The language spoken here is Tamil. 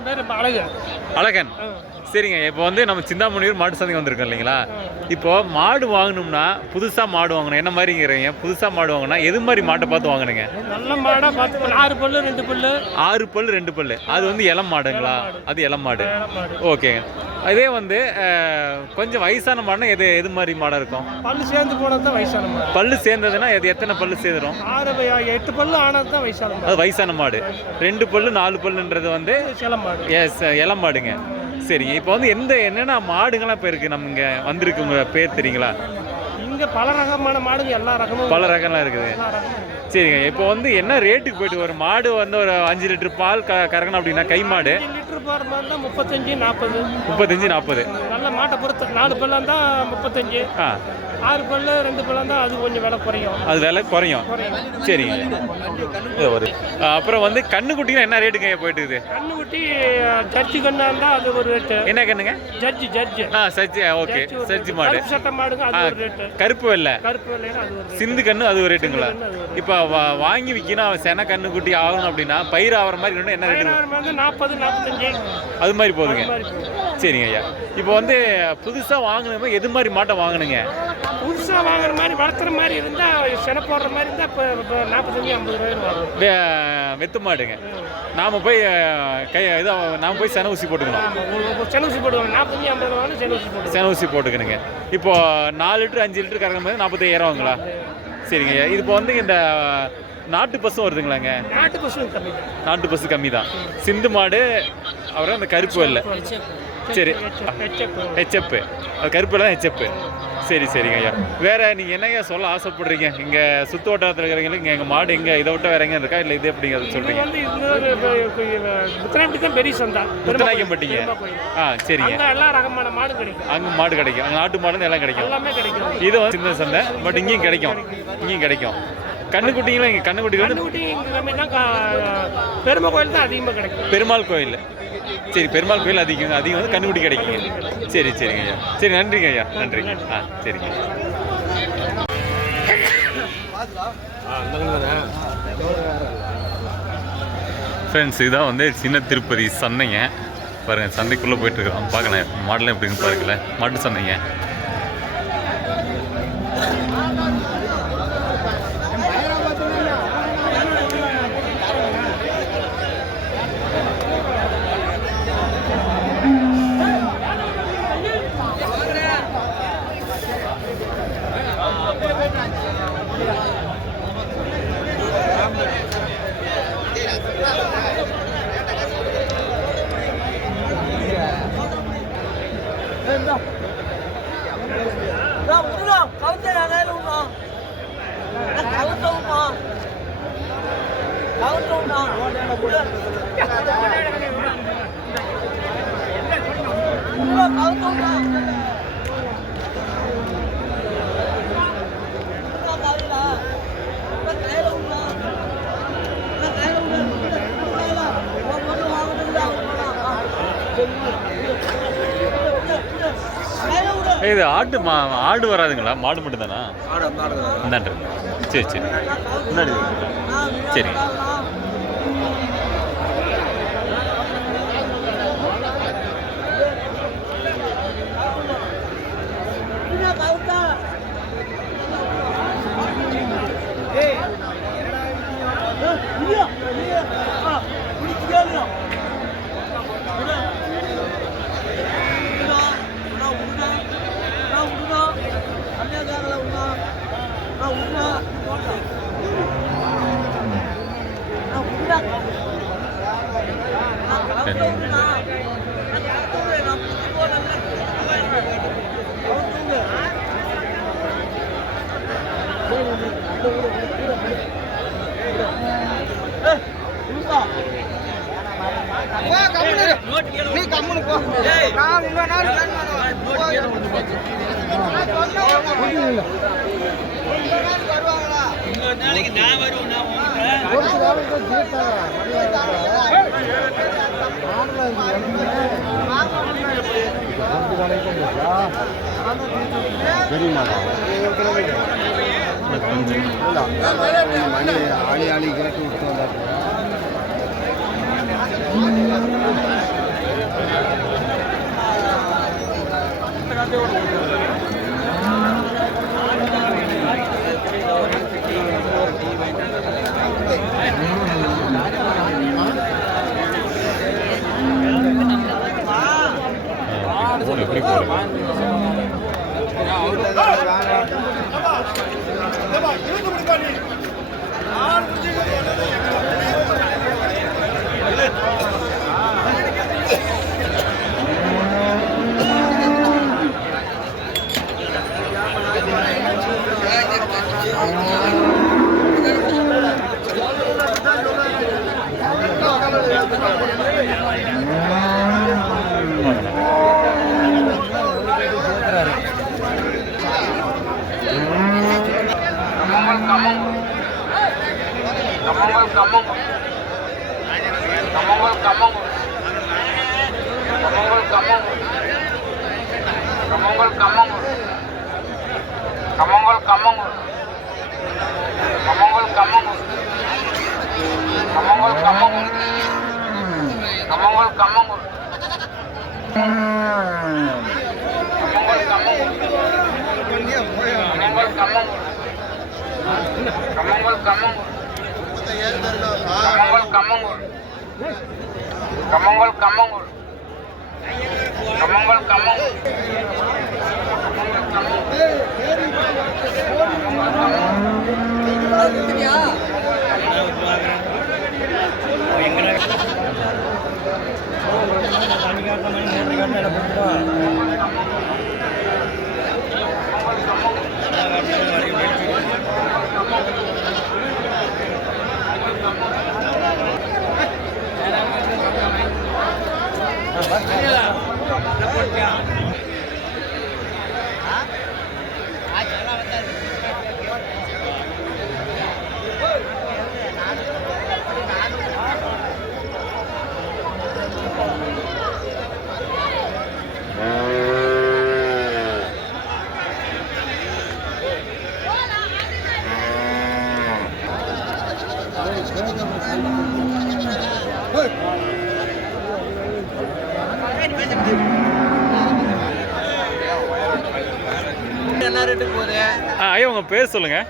என் பேர் அழகன். அழகன், சரிங்க. இப்போ வந்து நம்ம சிந்தாமணியூர் மாட்டு சந்தைக்கு வந்திருக்கோம் இல்லைங்களா? இப்போ மாடு வாங்கணும்னா புதுசாக மாடு வாங்கணும் என்ன மாதிரிங்கிறீங்க? புதுசாக மாடு வாங்கினா எது மாதிரி மாட்டை பார்த்து வாங்கணுங்க? நல்ல மாடாக பார்த்து 6 பல்லு 2 பல்லு. 6 பல்லு 2 பல்லு. அது வந்து இளம் மாடுங்களா? அது இளம் மாடு. ஓகேங்க. அதே வந்து கொஞ்சம் வயசான மாடுனா எது மாதிரி மாடாக இருக்கும்? பல்லு சேர்ந்து போனது தான் வயசான மாடு. பல்லு சேர்ந்ததுன்னா எத்தனை பல்லு சேர்ந்துடும்? 8 பல்லு ஆனது தான் வயசான மாடு. அது வயசான மாடு. 2 பல்லு 4 பல்லுன்றது வந்து இளம் மாடு. எஸ், இளம் மாடுங்க. சரிங்க. இப்போ வந்து என்னென்ன மாடுங்கள்லாம் இப்போ இருக்குது நம்ம இங்கே வந்திருக்கு? உங்கள் பேர் தெரியுங்களா? இங்கே பல ரகமான மாடுங்க, எல்லா ரகமும் பல ரகம்லாம் இருக்குது. சரிங்க. இப்போ வந்து என்ன ரேட்டுக்கு போயிட்டு வரும்? மாடு வந்து ஒரு 5 லிட்டர் பால் கறக்கணும் அப்படின்னா கை மாடு 5 லிட்டர் போகிற மாதிரி தான் 35 40. 35 40. நல்ல மாட்டை பொறுத்து 4 பல்லாம் தான் 35. 6 பல்லு 2 பல்லாம் தான் அது கொஞ்சம் விலை குறையும். அது விலை குறையும். சரிங்க. அப்புறம் வந்து கண்ணுக்குட்டினா என்ன ரேட்டுங்க போயிட்டு இருக்குது? கண்ணுக்குட்டி ஜட்ஜி கண்ணா இருந்தால் அது ஒரு ரேட்டு. என்ன கண்ணுங்க? ஜட்ஜி. சர்ஜி. ஓகே, சர்ஜி மாடு. சட்டை மாடுங்க அது ஒரு ரேட்டு. கருப்பு வெள்ளை அது ஒரு சிந்து கண்ணு அது ஒரு ரேட்டுங்களா? இப்போ வாங்கி விற்கணும் சென கண்ணுக்குட்டி ஆகணும் அப்படின்னா பயிர் ஆகிற மாதிரி என்ன ரேட்டு? 40 45 அது மாதிரி போகுதுங்க. சரிங்க ஐயா. இப்போ வந்து புதுசாக வாங்கணுமே எது மாதிரி மாட்டை வாங்கணுங்க? புதுசாக வாங்குற மாதிரி வளர்த்துற மாதிரி இருந்தால் செனை போடுற மாதிரி இருந்தால் இப்போ 45 50 ரூபாய் வரும். வெத்து மாடுங்க. நாம் போய் நாம் போய் சென ஊசி போட்டுக்கணும். சென ஊசி போட்டுக்கணும். 45 50 ரூபாய் சென ஊசி போட்டு சென ஊசி போட்டுக்கணுங்க. இப்போ 4 லிட்டர் 5 லிட்டர் கறக்கும் போது 45,000 ஆகுங்களா? சரிங்க ஐயா. இது இப்போ வந்து இந்த நாட்டு பஸ்ஸும் வருதுங்களாங்க? நாட்டு பஸ்ஸு கம்மி தான். நாட்டு பஸ்ஸு கம்மி தான். சிந்து மாடு அப்புறம் அந்த கருப்பு வெள்ளை. சரி, ஹெச்எப். அது கருப்பு வெள்ளை ஹெச்எப். சரிங்க ஐயா. வேறு நீங்கள் என்னையா சொல்ல ஆசைப்படுறீங்க? இங்கே சுற்று வட்டாரத்தில் இருக்கிறவங்களுக்கு இங்கே எங்கள் மாடு எங்கே இதை விட்டு வேற எங்கே இருக்கா இல்லை இது எப்படிங்க அதை சொல்கிறீங்க? புத்தனாய்க்கு பெரிய சந்தா புத்தனாய்க்கப்பட்டீங்க. சரிங்க. எல்லா ரகமான மாடு கிடைக்கும். அங்கே மாடு கிடைக்கும். அங்கே நாட்டு மாடு எல்லாம் கிடைக்கும். எல்லாமே கிடைக்கும். இது வந்து சின்ன சந்தை, பட் இங்கேயும் கிடைக்கும். கண்ணுக்குட்டிங்களும் இங்கே கண்ணுக்குட்டி இங்கே கம்மி தான். பெருமாள் கோயில் தான் அதிகமாக கிடைக்கும். பெருமாள் கோயில். சரி, பெருமாள் கோயில் அதிகம் வந்து கண்ணுக்குட்டி கிடைக்குங்க. சரிங்க ஐயா. சரி, நன்றிங்க ஐயா. நன்றிங்க. சரிங்க. ஃப்ரெண்ட்ஸ், இதான் வந்து சின்ன திருப்பதி சந்தைங்க. பாருங்கள், சந்தைக்குள்ளே போயிட்டுருக்கோம். பார்க்கலாம் மாடலாம் எப்படின்னு பாருங்கள. மாட்டு சந்தைங்க. இது ஆடு வராதுங்களா? மாடு மட்டும் தானா? இந்தாண்டு. சரி முன்னாடி. சரி. ஆளி கேட்டு விட்டு ஐயா உங்கள் பேர் சொல்லுங்கள்.